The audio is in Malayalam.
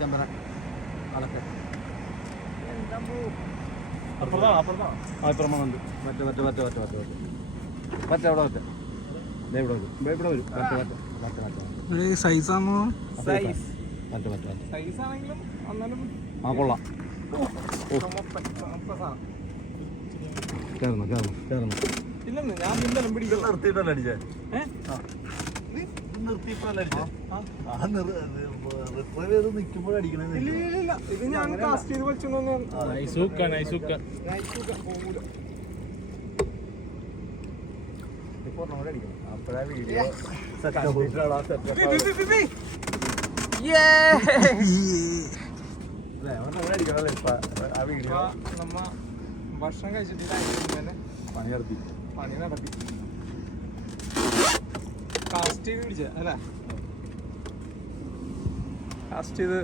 ചെമ്പന അതൊക്കെ അപ്പുറമുണ്ട് മറ്റേ അവിടെ വരും ഇവിടെ വരും സൈസാണോ ആ കൊള്ളാം കേറുന്നു നിർത്തിയിട്ടല്ല അടിച്ചേ നിൽക്കുമ്പോഴടിക്കണേ അപ്പോഴാ വീഡിയോ ഭക്ഷണം കഴിച്ചിട്ട് പണി നടത്തി കാസ്റ്റ് ചെയ്ത് പിടിച്ച അല്ലേ കാസ്റ്റ് ചെയ്ത്